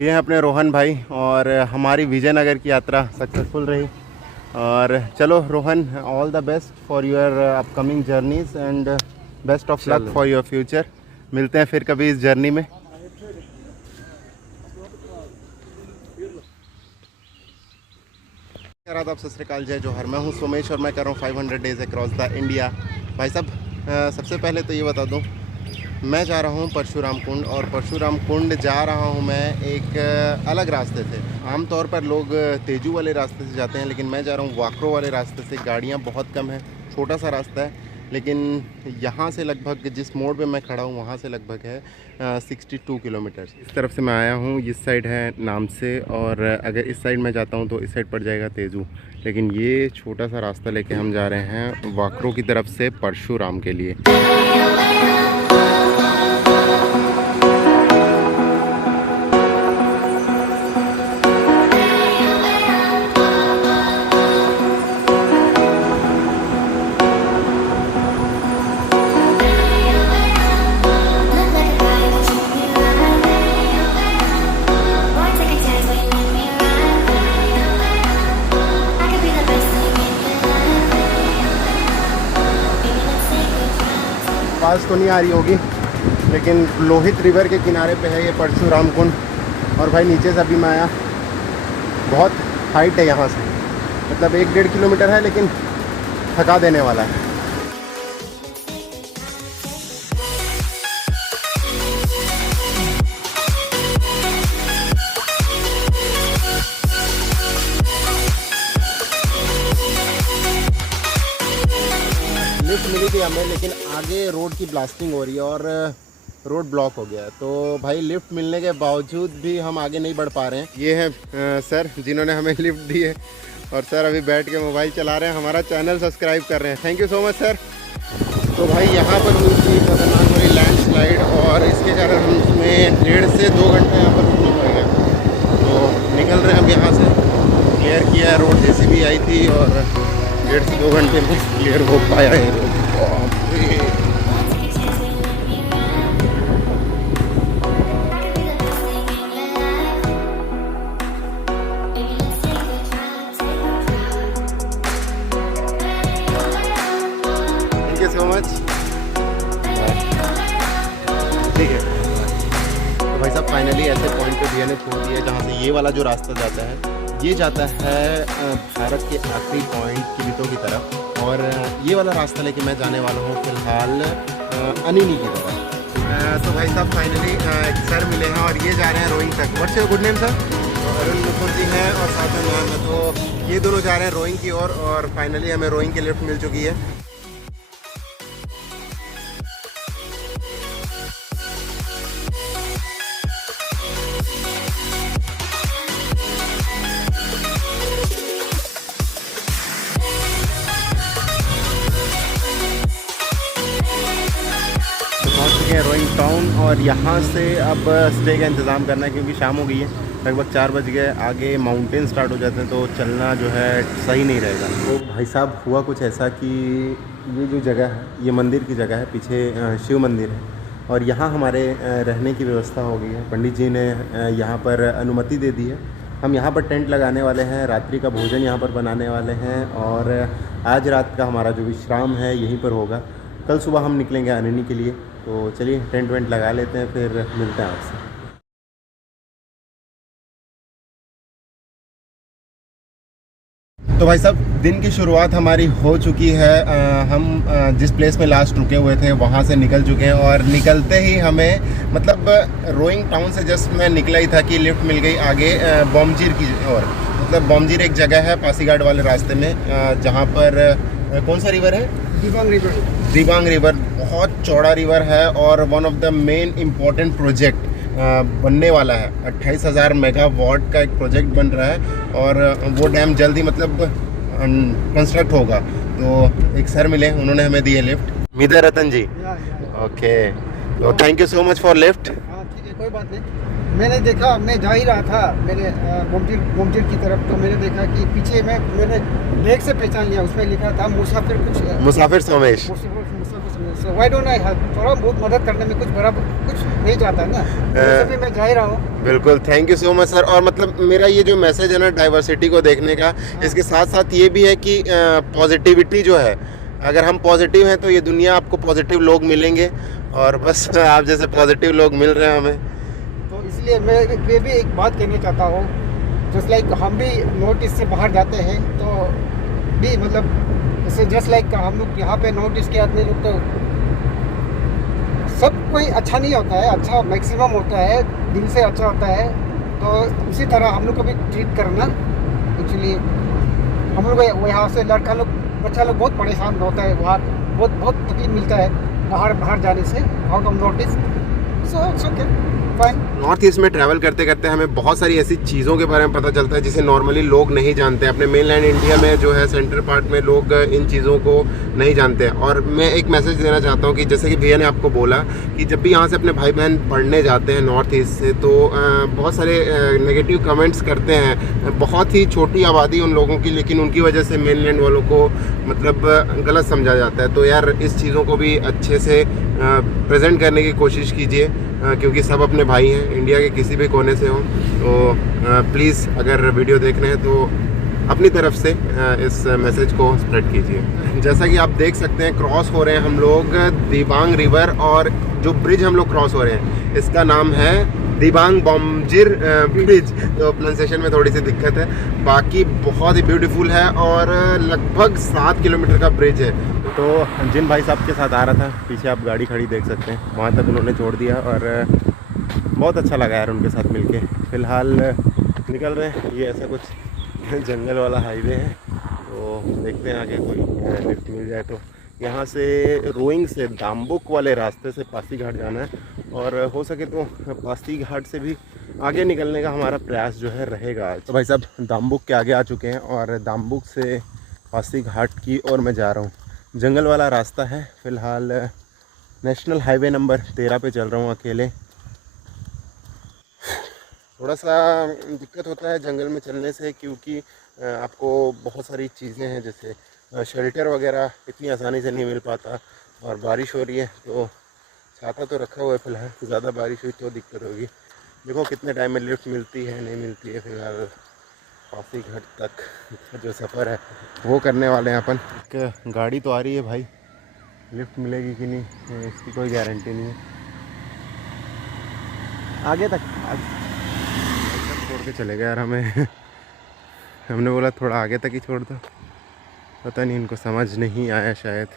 ये हैं अपने रोहन भाई और हमारी विजयनगर की यात्रा सक्सेसफुल रही। और चलो Rohan, all the best for your upcoming journeys and best of luck for your future. मिलते हैं फिर कभी इस जर्नी में। आदाब, सत श्री अकाल, जय जोहर। मैं हूं सोमेश और मैं कर रहा हूं 500 डेज़ अक्रॉस द इंडिया। भाई साहब, सबसे पहले तो ये बता दूं, मैं जा रहा हूं परशुराम कुंड और परशुराम कुंड जा रहा हूं मैं एक अलग रास्ते से। आमतौर पर लोग तेजू वाले रास्ते से जाते हैं, लेकिन मैं जा रहा हूं वाकरो वाले रास्ते से। गाड़ियां बहुत कम है, छोटा सा रास्ता है, लेकिन यहाँ से लगभग जिस मोड़ पे मैं खड़ा हूँ वहाँ से लगभग है 62 किलोमीटर। इस तरफ से मैं आया हूँ, इस साइड है नाम से, और अगर इस साइड मैं जाता हूँ तो इस साइड पड़ जाएगा तेजू। लेकिन ये छोटा सा रास्ता लेके हम जा रहे हैं वाकरो की तरफ से परशुराम के लिए। आवाज़ तो नहीं आ रही होगी, लेकिन लोहित रिवर के किनारे पे है ये परशुराम कुंड। और भाई नीचे से अभी मैं आया, बहुत हाइट है यहाँ से, मतलब 1-1.5 किलोमीटर है, लेकिन थका देने वाला है। लिफ्ट मिली थी हमें, लेकिन आगे रोड की ब्लास्टिंग हो रही है और रोड ब्लॉक हो गया है। तो भाई लिफ्ट मिलने के बावजूद भी हम आगे नहीं बढ़ पा रहे हैं। ये हैं सर जिन्होंने हमें लिफ्ट दी है, और सर अभी बैठ के मोबाइल चला रहे हैं, हमारा चैनल सब्सक्राइब कर रहे हैं। Thank you so much sir. तो भाई यहाँ पर हुई थी खतरनाक वाली लैंडस्लाइड, और इसके कारण हमें 1.5 से 2 घंटे यहाँ पर रुकना पड़ गया। तो निकल रहे हैं हम यहाँ से। क्लियर किया है रोड, JCB आई थी और 1.5 से 2 घंटे में क्लियर हो पाया है road. Thank you so much. ठीक है, तो भाई साहब फाइनली ऐसे पॉइंट पे भैया ने छोड़ दिया जहाँ से ये वाला जो रास्ता जाता है, ये जाता है भारत के आखिरी पॉइंट किबितो की तरफ। और ये वाला रास्ता लेके मैं जाने वाला हूँ फिलहाल अनिनी की तरफ। तो भाई साहब फाइनली एक सर मिले हैं और ये जा रहे हैं रोइंग तक। What's your good name sir? Arun Mukherjee हैं और साथ में मैम है। तो ये दोनों जा रहे हैं रोइंग की ओर, और फाइनली हमें रोइंग की लिफ्ट मिल चुकी है। रोइंग टाउन, और यहाँ से अब स्टे का इंतज़ाम करना है क्योंकि शाम हो गई है, लगभग 4 बज गए। आगे माउंटेन स्टार्ट हो जाते हैं तो चलना जो है सही नहीं रहेगा। तो भाई साहब हुआ कुछ ऐसा कि ये जो जगह है ये मंदिर की जगह है, पीछे शिव मंदिर है, और यहाँ हमारे रहने की व्यवस्था हो गई है। पंडित जी ने यहाँ पर अनुमति दे दी है। हम यहाँ पर टेंट लगाने वाले हैं, रात्रि का भोजन यहाँ पर बनाने वाले हैं, और आज रात का हमारा जो विश्राम है यहीं पर होगा। कल सुबह हम निकलेंगे अनिनी के लिए। तो चलिए टेंट वेंट लगा लेते हैं, फिर मिलते हैं आपसे। तो भाई साहब दिन की शुरुआत हमारी हो चुकी है। हम जिस प्लेस में लास्ट रुके हुए थे वहाँ से निकल चुके हैं, और निकलते ही हमें मतलब रोइंग टाउन से जस्ट मैं निकला ही था कि लिफ्ट मिल गई आगे बोमजीर की ओर। मतलब बोमजीर एक जगह है पासीघाट वाले रास्ते में, जहाँ पर कौन सा रिवर है? दिबांग रिवर। दिबांग रिवर बहुत चौड़ा रिवर है और one of the main important project बनने वाला है। 28,000 मेगावाट का एक प्रोजेक्ट बन रहा है, और वो डैम जल्दी मतलब कंस्ट्रक्ट होगा। तो एक सर मिले, उन्होंने हमें दिए लिफ्ट। मिदर रतन जी, ओके, तो thank you so much for lift. हाँ ठीक है, कोई बात नहीं। मैंने देखा, मैं जा ही रहा था मेरे बोमजीर की तरफ, तो मैंने देखा कि पीछे मैंने लेक से पहचान लिया, उसमें लिखा था मुसाफिर कुछ, मुसाफिर सोमेश। मुसाफिर Somesh. So why don't I help, थोड़ा बहुत मदद करने में कुछ बड़ा कुछ नहीं जाता है ना, तो मैं जा ही रहा हूँ। बिल्कुल, thank you so much sir. और मतलब मेरा ये जो मैसेज है ना डाइवर्सिटी को देखने का, इसके साथ साथ ये भी है कि पॉजिटिविटी जो है, अगर हम पॉजिटिव हैं तो ये दुनिया आपको पॉजिटिव लोग मिलेंगे, और बस आप जैसे पॉजिटिव लोग मिल रहे हैं हमें। तो इसलिए मैं भी एक बात कहना चाहता हूँ, जस्ट लाइक हम भी नॉर्थ ईस्ट से बाहर जाते हैं तो भी मतलब जैसे जस्ट लाइक हम लोग यहाँ पे नॉर्थ ईस्ट के आदमी लोग तो सब कोई अच्छा नहीं होता है, अच्छा मैक्सिमम होता है, दिल से अच्छा होता है, तो उसी तरह हम लोग को भी ट्रीट करना। एक्चुअली हम लोग यहाँ से लड़का लोग बच्चा लोग बहुत परेशान होता है, वहाँ बहुत तकलीफ मिलता है बाहर जाने से, out of north east. So it's okay, fine. North east में ट्रैवल करते करते हमें बहुत सारी ऐसी चीज़ों के बारे में पता चलता है जिसे नॉर्मली लोग नहीं जानते। अपने मेनलैंड इंडिया में जो है सेंट्रल पार्ट में लोग इन चीज़ों को नहीं जानते हैं। और मैं एक मैसेज देना चाहता हूँ कि जैसे कि भैया ने आपको बोला कि जब भी यहाँ से अपने भाई बहन पढ़ने जाते हैं नॉर्थ ईस्ट से, तो बहुत सारे नेगेटिव कमेंट्स करते हैं, बहुत ही छोटी आबादी उन लोगों की, लेकिन उनकी वजह से मेनलैंड वालों को मतलब गलत समझा जाता है। तो यार इस चीज़ों को भी अच्छे से प्रेजेंट करने की कोशिश कीजिए, क्योंकि सब अपने भाई हैं, इंडिया के किसी भी कोने से हो। तो प्लीज़ अगर वीडियो देख रहे हैं तो अपनी तरफ से इस मैसेज को स्प्रेड कीजिए। जैसा कि आप देख सकते हैं क्रॉस हो रहे हैं हम लोग दिबांग रिवर, और जो ब्रिज हम लोग क्रॉस हो रहे हैं इसका नाम है दिबांग बोमजिर ब्रिज। तो प्रोनाउंसिएशन में थोड़ी सी दिक्कत है, बाकी बहुत ही ब्यूटीफुल है और लगभग 7 किलोमीटर का ब्रिज है। तो जिन भाई साहब के साथ आ रहा था, पीछे आप गाड़ी खड़ी देख सकते हैं, वहाँ तक उन्होंने छोड़ दिया और बहुत अच्छा लगा यार उनके साथ मिलके। फ़िलहाल निकल रहे हैं, ये ऐसा कुछ जंगल वाला हाईवे है, तो देखते हैं आगे कोई लिफ्ट मिल जाए तो। यहाँ से रोइंग से दाम्बुक वाले रास्ते से पासी घाट जाना है, और हो सके तो पासी घाट से भी आगे निकलने का हमारा प्रयास जो है रहेगा। तो भाई साहब दाम्बुक के आगे आ चुके हैं, और दाम्बुक से पासी घाट की ओर मैं जा रहा हूँ। जंगल वाला रास्ता है, फ़िलहाल नेशनल हाईवे नंबर 13 पे चल रहा हूँ अकेले। थोड़ा सा दिक्कत होता है जंगल में चलने से, क्योंकि आपको बहुत सारी चीज़ें हैं, जैसे शेल्टर वगैरह इतनी आसानी से नहीं मिल पाता, और बारिश हो रही है तो छाता तो रखा हुआ है फ़िलहाल, ज़्यादा बारिश हुई तो दिक्कत होगी। देखो कितने टाइम में लिफ्ट मिलती है नहीं मिलती है। फ़िलहाल पासी घाट तक जो सफ़र है वो करने वाले हैं अपन। एक गाड़ी तो आ रही है भाई, लिफ्ट मिलेगी कि नहीं इसकी कोई गारंटी नहीं है। आगे तक छोड़ के चले गए यार हमें हमने बोला थोड़ा आगे तक ही छोड़ दो, पता नहीं इनको समझ नहीं आया शायद।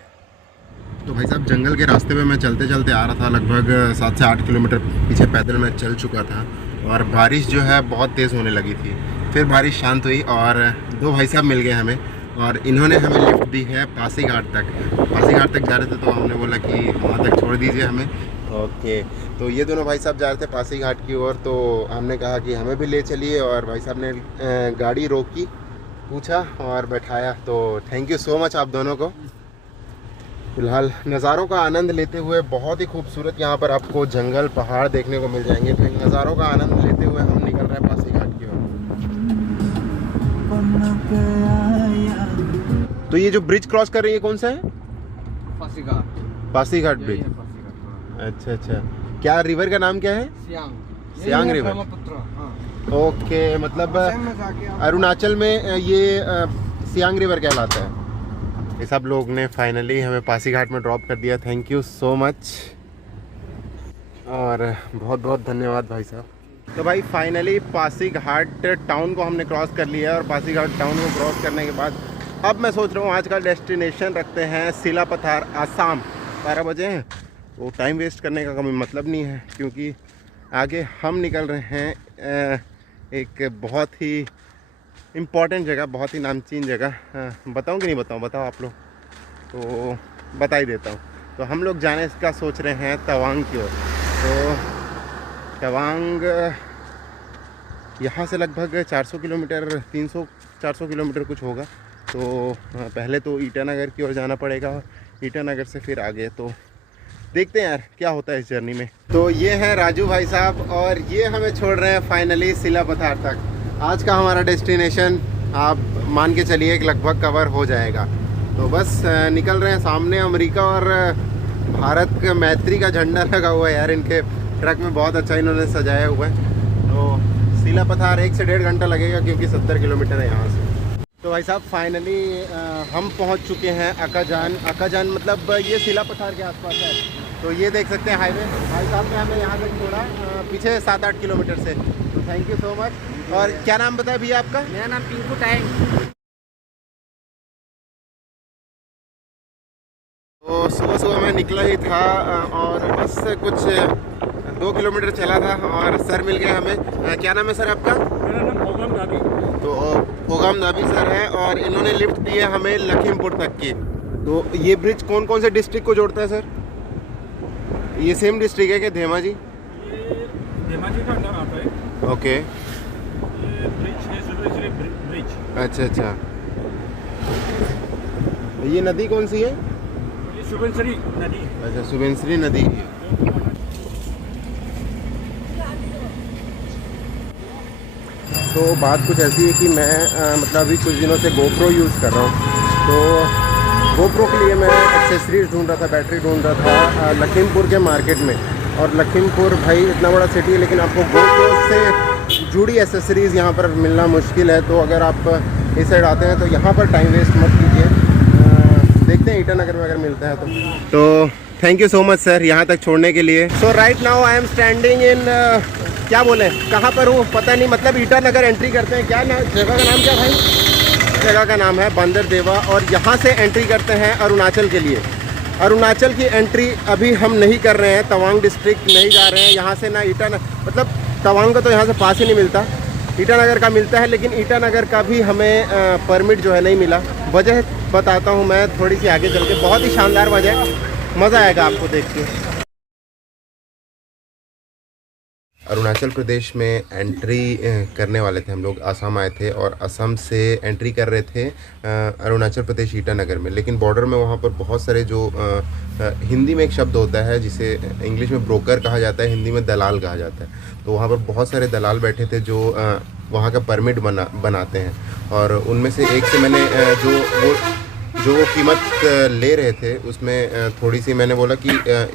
तो भाई साहब जंगल के रास्ते पे मैं चलते चलते आ रहा था, लगभग 7 से 8 किलोमीटर पीछे पैदल मैं चल चुका था, और बारिश जो है बहुत तेज़ होने लगी थी। फिर बारिश शांत हुई और 2 भाई साहब मिल गए हमें, और इन्होंने हमें लिफ्ट दी है पासी घाट तक। पासी घाट तक जा रहे थे तो हमने बोला कि वहाँ तक छोड़ दीजिए हमें। ओके, तो ये दोनों भाई साहब जा रहे थे पासी घाट की ओर, तो हमने कहा कि हमें भी ले चलिए, और भाई साहब ने गाड़ी रोकी, पूछा और बैठाया। तो थैंक यू सो मच आप दोनों को। फिलहाल नज़ारों का आनंद लेते हुए, बहुत ही खूबसूरत यहाँ पर आपको जंगल पहाड़ देखने को मिल जाएंगे, तो इन नज़ारों का आनंद लेते हुए हम निकल रहे हैं पासी घाट की ओर। तो ये जो ब्रिज क्रॉस कर रही है कौन सा है? पासी घाट। पासी घाट ब्रिज। अच्छा अच्छा, क्या रिवर का नाम क्या है? सियांग रिवर। ओके, मतलब अरुणाचल में ये सियांग रिवर कहलाता है। ये सब लोग ने फाइनली हमें पासी घाट में ड्रॉप कर दिया, थैंक यू सो मच, और बहुत बहुत धन्यवाद भाई साहब। तो भाई फाइनली पासी घाट टाउन को हमने क्रॉस कर लिया है, और पासी घाट टाउन को क्रॉस करने के बाद अब मैं सोच रहा हूँ आज का डेस्टिनेशन रखते हैं सिलापथार, आसाम। 12 बजे हैं, तो टाइम वेस्ट करने का कोई मतलब नहीं है, क्योंकि आगे हम निकल रहे हैं एक बहुत ही इम्पॉर्टेंट जगह, बहुत ही नामचीन जगह। बताऊँ कि नहीं बताऊँ? बताओ आप लोग, तो बता ही देता हूँ। तो हम लोग जाने का सोच रहे हैं तवांग की ओर। तो तवांग यहाँ से लगभग 400 किलोमीटर, 300-400 किलोमीटर कुछ होगा। तो पहले तो ईटानगर की ओर जाना पड़ेगा, ईटानगर से फिर आगे। तो देखते हैं यार क्या होता है इस जर्नी में। तो ये हैं राजू भाई साहब, और ये हमें छोड़ रहे हैं फाइनली सिलापथार तक। आज का हमारा डेस्टिनेशन आप मान के चलिए कि लगभग कवर हो जाएगा। तो बस निकल रहे हैं, सामने अमेरिका और भारत का मैत्री का झंडा लगा हुआ है यार इनके ट्रक में, बहुत अच्छा इन्होंने सजाया हुआ है। तो सीला पथार 1 से 1.5 घंटा लगेगा क्योंकि 70 किलोमीटर है यहाँ से। तो भाई साहब फाइनली हम पहुँच चुके हैं अकाजान। अकाजान मतलब ये सीला पथार के आसपास है। तो ये देख सकते हैं हाईवे। भाई साहब ने हमें यहाँ तक छोड़ा पीछे 7-8 किलोमीटर से। तो थैंक यू सो मच। और क्या नाम बताया भैया आपका? मेरा नाम पिंकू टैंग। तो सुबह मैं निकला ही था और बस कुछ 2 किलोमीटर चला था और सर मिल गए हमें। क्या नाम है सर आपका? मेरा नाम ओगम नाबी। तो ओगम नाबी सर है और इन्होंने लिफ्ट दी है हमें लखीमपुर तक की। तो ये ब्रिज कौन कौन से डिस्ट्रिक्ट को जोड़ता है सर? ये सेम डिस्ट्रिक्ट है क्या धेमाजी? ये धेमाजी का अंदर आता है। ओके। ये ब्रिज है सुबेंसरी ब्रिज। अच्छा। ये नदी कौन सी है? ये सुबेंसरी नदी। अच्छा, सुबेंसरी नदी। तो बात कुछ ऐसी है कि मैं मतलब अभी कुछ दिनों से GoPro यूज़ कर रहा हूँ। तो GoPro के लिए मैं एक्सेसरीज ढूंढ रहा था, बैटरी ढूंढ रहा था लखीमपुर के मार्केट में। और लखीमपुर भाई इतना बड़ा सिटी है, लेकिन आपको GoPro से जुड़ी एक्सेसरीज़ यहाँ पर मिलना मुश्किल है। तो अगर आप इस साइड आते हैं तो यहाँ पर टाइम वेस्ट मत कीजिए। देखते हैं ईटानगर में अगर मिलता है तो thank you so much sir यहाँ तक छोड़ने के लिए। So right now I am standing in क्या बोले, कहाँ पर हूँ पता नहीं, मतलब ईटानगर एंट्री करते हैं। क्या नाम, जगह का नाम क्या भाई? जगह का नाम है बंदरदेवा। और यहाँ से एंट्री करते हैं अरुणाचल के लिए। अरुणाचल की एंट्री अभी हम नहीं कर रहे हैं, तवांग डिस्ट्रिक्ट नहीं जा रहे हैं। यहाँ से ना मतलब तवांग का तो यहाँ से पास ही नहीं मिलता, ईटानगर का मिलता है। लेकिन ईटानगर का भी हमें परमिट जो है नहीं मिला। वजह बताता हूँ मैं थोड़ी सी आगे चल के, बहुत ही शानदार वजह, मज़ा आएगा आपको देख के। अरुणाचल प्रदेश में एंट्री करने वाले थे हम लोग। असम आए थे और असम से एंट्री कर रहे थे अरुणाचल प्रदेश ईटानगर में। लेकिन बॉर्डर में वहाँ पर बहुत सारे जो हिंदी में एक शब्द होता है जिसे इंग्लिश में ब्रोकर कहा जाता है, हिंदी में दलाल कहा जाता है। तो वहाँ पर बहुत सारे दलाल बैठे थे जो वहाँ का परमिट बनाते हैं। और उनमें से एक से मैंने जो वो कीमत ले रहे थे उसमें थोड़ी सी मैंने बोला कि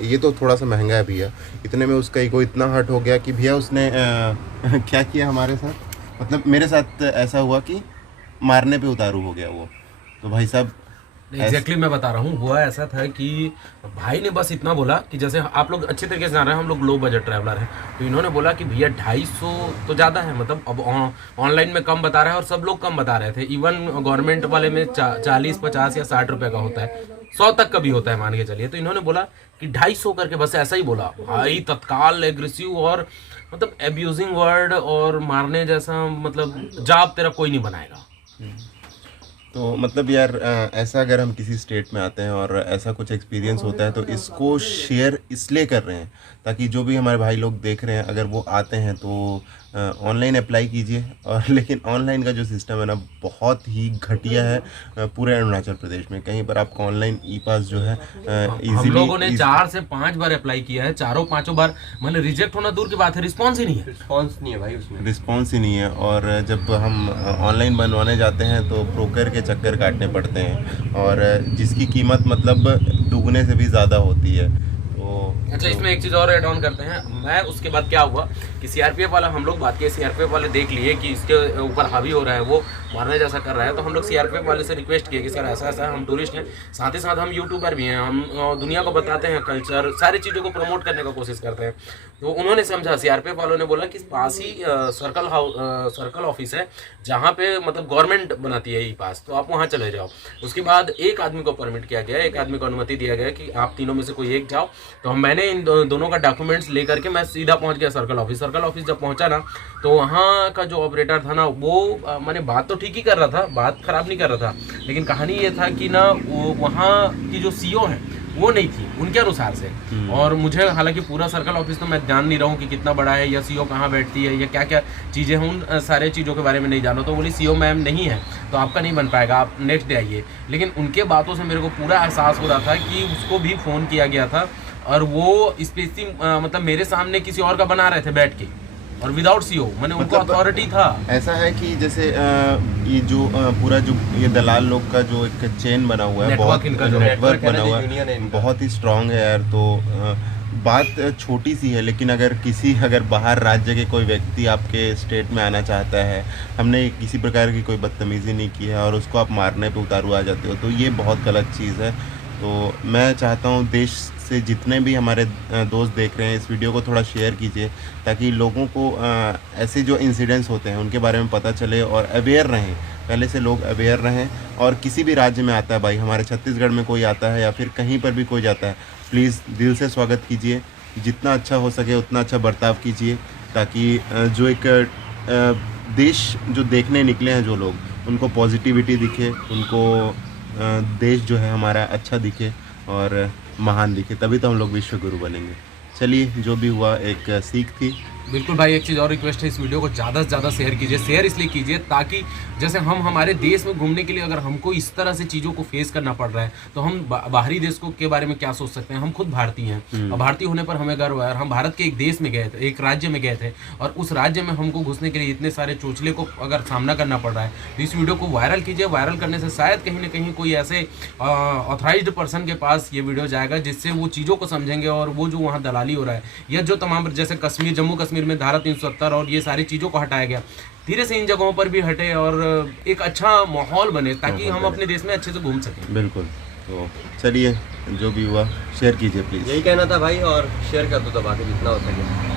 ये तो थोड़ा सा महंगा है भैया। इतने में उसका ईगो इतना हर्ट हो गया कि भैया उसने क्या किया हमारे साथ, मतलब मेरे साथ ऐसा हुआ कि मारने पे उतारू हो गया वो। तो भाई साहब एग्जैक्टली मैं बता रहा हूँ, हुआ ऐसा था कि भाई ने बस इतना बोला कि जैसे आप लोग अच्छी तरीके से जान रहे हैं, हम लोग लो बजट ट्रैवलर हैं। तो इन्होंने बोला कि भैया 250 तो ज़्यादा है, मतलब अब ऑनलाइन में कम बता रहा है और सब लोग कम बता रहे थे। इवन गवर्नमेंट वाले में 40, 50 या 60 रुपये का होता है, 100 तक का भी होता है मान के चलिए। तो इन्होंने बोला कि 250 करके, बस ऐसा ही बोला भाई। तत्काल एग्रेसिव और मतलब एब्यूजिंग वर्ड और मारने जैसा, मतलब जाब तेरा कोई नहीं बनाएगा। तो मतलब यार ऐसा अगर हम किसी स्टेट में आते हैं और ऐसा कुछ एक्सपीरियंस होता है तो इसको शेयर इसलिए कर रहे हैं ताकि जो भी हमारे भाई लोग देख रहे हैं अगर वो आते हैं तो ऑनलाइन अप्लाई कीजिए। और लेकिन ऑनलाइन का जो सिस्टम है ना बहुत ही घटिया है पूरे अरुणाचल प्रदेश में। कहीं पर आपको ऑनलाइन ई पास जो है हम लोगों ने 4 से 5 बार अप्लाई किया है, चारों पांचों बार मतलब रिजेक्ट होना दूर की बात है, रिस्पॉन्स ही नहीं है। रिस्पॉन्स नहीं है भाई उसमें, रिस्पॉन्स ही नहीं है। और जब हम ऑनलाइन बनवाने जाते हैं तो ब्रोकर के चक्कर काटने पड़ते हैं और जिसकी कीमत मतलब दुगने से भी ज़्यादा होती है। अच्छा, इसमें एक चीज़ और ऐड ऑन करते हैं। मैं उसके बाद क्या हुआ कि सीआरपीएफ वाला, हम लोग बात किए, सीआरपीएफ वाले देख लिए कि इसके ऊपर हावी हो रहा है, वो मारने जैसा कर रहा है। तो हम लोग सीआरपीएफ वाले से रिक्वेस्ट किए कि सर ऐसा ऐसा, हम टूरिस्ट हैं, साथ ही साथ हम यूट्यूबर भी हैं, हम दुनिया को बताते हैं, कल्चर सारी चीज़ों को प्रमोट करने का कोशिश करते हैं। तो उन्होंने समझा, सीआरपीएफ वालों ने बोला कि पास ही सर्कल ऑफिस है जहाँ पे मतलब गवर्नमेंट बनाती है ई पास, तो आप वहाँ चले जाओ। उसके बाद एक आदमी को परमिट किया गया, एक आदमी को अनुमति दिया गया कि आप तीनों में से कोई एक जाओ। तो मैंने इन दोनों का डॉक्यूमेंट्स लेकर के मैं सीधा पहुंच गया सर्कल ऑफिस। सर्कल ऑफिस जब पहुंचा ना तो वहाँ का जो ऑपरेटर था ना वो मैंने बात तो ठीक ही कर रहा था, बात खराब नहीं कर रहा था, लेकिन कहानी ये था कि ना वो वहाँ की जो सीईओ है वो नहीं थी उनके अनुसार से। और मुझे हालांकि पूरा सर्कल ऑफिस तो मैं जान नहीं रहा हूँ कि कितना बड़ा है या सीईओ कहाँ बैठती है या क्या क्या चीज़ें हैं, उन सारे चीज़ों के बारे में नहीं जानो। तो बोली सीईओ मैम नहीं है तो आपका नहीं बन पाएगा, आप नेक्स्ट डे आइए। लेकिन उनके बातों से मेरे को पूरा एहसास हो रहा था कि उसको भी फ़ोन किया गया था और वो स्पेशली मतलब मेरे सामने किसी और का बना रहे थे बैठ के। और विदाउट सीओ, मैंने उनको मतलब अथॉरिटी था। ऐसा है कि जैसे ये जो पूरा जो ये दलाल लोग का जो एक चेन बना हुआ है, नेटवर्क बहुत इनका जो नेटवर्क बना हुआ यूनियन है है, इनका। बहुत ही स्ट्रांग है यार। तो बात छोटी सी है, लेकिन अगर बाहर राज्य के कोई व्यक्ति आपके स्टेट में आना चाहता है, हमने किसी प्रकार की कोई बदतमीज़ी नहीं की है और उसको आप मारने पे उतारू आ जाते हो, तो ये बहुत गलत चीज़ है। तो मैं चाहता हूँ देश से जितने भी हमारे दोस्त देख रहे हैं, इस वीडियो को थोड़ा शेयर कीजिए, ताकि लोगों को ऐसे जो इंसिडेंट्स होते हैं उनके बारे में पता चले और अवेयर रहें। पहले से लोग अवेयर रहें। और किसी भी राज्य में आता है भाई, हमारे छत्तीसगढ़ में कोई आता है या फिर कहीं पर भी कोई जाता है, प्लीज़ दिल से स्वागत कीजिए, जितना अच्छा हो सके उतना अच्छा बर्ताव कीजिए, ताकि जो एक देश जो देखने निकले हैं जो लोग, उनको पॉजिटिविटी दिखे, उनको देश जो है हमारा अच्छा दिखे और महान दिखे, तभी तो हम लोग विश्व गुरु बनेंगे। चलिए, जो भी हुआ एक सीख थी। बिल्कुल भाई, एक चीज़ और रिक्वेस्ट है, इस वीडियो को ज़्यादा से ज़्यादा शेयर कीजिए। शेयर इसलिए कीजिए ताकि जैसे हम हमारे देश में घूमने के लिए अगर हमको इस तरह से चीज़ों को फेस करना पड़ रहा है, तो हम बाहरी देश को के बारे में क्या सोच सकते हैं। हम खुद भारतीय हैं और भारतीय होने पर हमें गर्व है। और हम भारत के एक देश में गए थे, एक राज्य में गए थे, और उस राज्य में हमको घुसने के लिए इतने सारे चोचले को अगर सामना करना पड़ रहा है, तो इस वीडियो को वायरल कीजिए। वायरल करने से शायद कहीं ना कहीं कोई ऐसे ऑथराइज्ड पर्सन के पास ये वीडियो जाएगा, जिससे वो चीज़ों को समझेंगे और वो जो वहाँ दलाली हो रहा है, या जो तमाम जैसे कश्मीर, जम्मू कश्मीर में धारा 370 और ये सारी चीज़ों को हटाया गया, धीरे से इन जगहों पर भी हटे और एक अच्छा माहौल बने, ताकि हम अपने देश में अच्छे से घूम सकें। बिल्कुल। तो चलिए, जो भी हुआ शेयर कीजिए प्लीज़। यही कहना था भाई, और शेयर कर दो दबा के जितना हो सके।